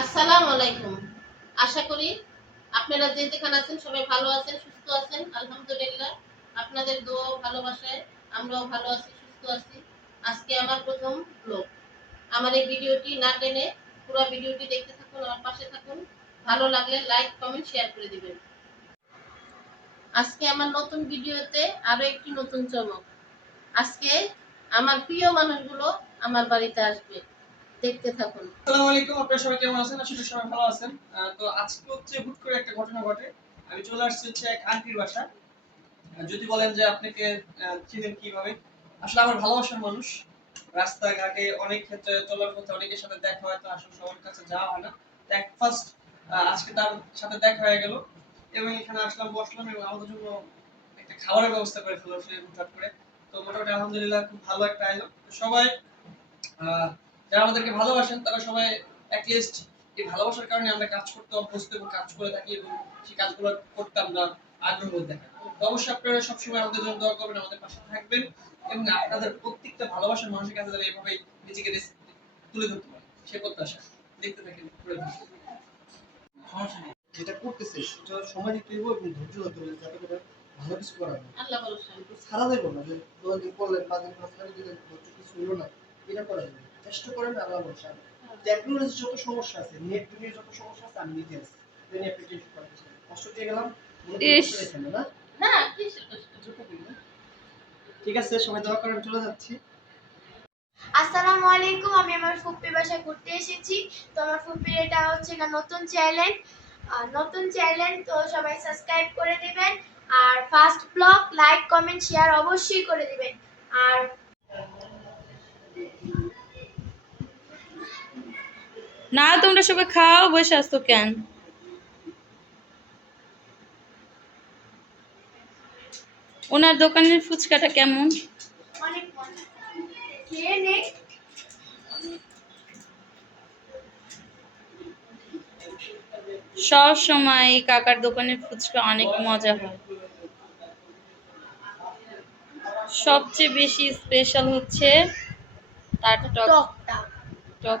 আসসালামু আলাইকুম। আশা করি আপনারা যে যেখানে আছেন সবাই ভালো আছেন, সুস্থ আছেন। আলহামদুলিল্লাহ, আপনাদের দোয়া ভালোবাসায় আমরাও ভালো আছি, সুস্থ আছি। আজকে আমার প্রথম ব্লগ আমার এই ভিডিওটি না টেনে পুরো ভিডিওটি দেখতে থাকুন, আমার পাশে থাকুন। ভালো লাগলে লাইক কমেন্ট শেয়ার করে দিবেন। আজকে আমার নতুন ভিডিওতে আরও একটি নতুন চমক। আজকে আমার প্রিয় মানুষগুলো আমার বাড়িতে আসবে। দেখতে থাকুন। আসসালামু আলাইকুম, আপনারা সবাই কেমন আছেন? আসলে সবাই ভালো আছেন। তো আজকে হচ্ছে হুট করে একটা ঘটনা ঘটে। আমি চলে আসছি হচ্ছে এক আন্টির বাসা যদি বলেন যে আপনাকে চিনেন কীভাবে? আসলে আমার ভালোবাসার মানুষ। রাস্তাঘাটে অনেক ক্ষেত্রে চলার পথে অনেকের সাথে দেখা হয়, তো আসলে সবার কাছে যাওয়া হয় না। এক ফার্স্ট আজকে তার সাথে দেখা হয়ে গেল এবং এখানে আসলাম, বসলাম এবং আমাদের জন্য একটা খাবারের ব্যবস্থা করে ফেললাম সে হুটহাট করে। তো মোটামুটি আলহামদুলিল্লাহ খুব ভালো একটা আয়োজন সবাই যারা আমাদেরকে ভালোবাসেন তারা সবাই অ্যাটলিস্ট এই ভালোবাসার কারণে আমরা কাজ করতে অভ্যস্ত এবং কাজ করে থাকি এবং সেই কাজগুলো করতে আমরা আগ্রহ দেখাই অবশ্যই আপনারা সবসময় আমাদের জন্য দোয়া করবেন আমাদের পাশে থাকবেন এবং আপনাদের প্রত্যেকটা ভালোবাসার মানুষের কাছে যারা এইভাবে নিজেকে তুলে ধরতে পারে। সে প্রত্যাশা। দেখতে থাকেন সমস্যা নেই। যেটা করতেছে সেটা সময় দিতে হইব এবং ধৈর্য ধরতে হবে যাতে করে ভালো কিছু করা যায়। আল্লাহ ভরসা। তো ছাড়া দেবো না যে দোয়া দিন করলেন পাঁচ দিন পাঁচ দিন দিলেন ধৈর্য কিছু হইল না এটা করা যাবে চেষ্টা করেন আল্লাহ ভরসা টেকনোলজির যত সমস্যা আছে নেট দুনিয়ার যত সমস্যা আছে আমি নিজে আছি। এটা নিয়ে আপনি টেনশন করার কিছু নেই। কষ্ট দিয়ে গেলাম করি না, না করি। ঠিক আছে সবাই দোয়া করেন চলে যাচ্ছি। আসসালামু আলাইকুম আমি আমার ফুপ্পির বাসায় ঘুরতে এসেছি। তো আমার ফুপ্পির এটা হচ্ছে না নতুন চ্যানেল নতুন চ্যানেল তো সবাই সাবস্ক্রাইব করে দিবেন। আর first blog like comment share অবশ্যই করে দিবেন। আর না তোমরা সবাই খাও বসে আসতো কেন? ওনার দোকানের ফুচকাটা কেমন? সব সময় কাকার দোকানের ফুচকা অনেক মজা হয়। সবচেয়ে বেশি স্পেশাল হচ্ছে তার টক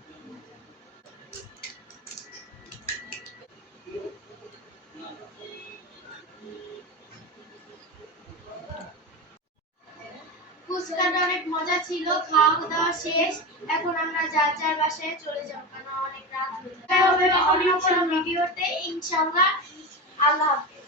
ফুচকাটা অনেক মজা ছিল খাওয়া দাওয়া শেষ। এখন আমরা যার যার বাসায় চলে যাব কারণ অনেক রাত হয়ে যাবে। অন্য ভিডিওতে। ইনশাআল্লাহ। আল্লাহ হাফেজ।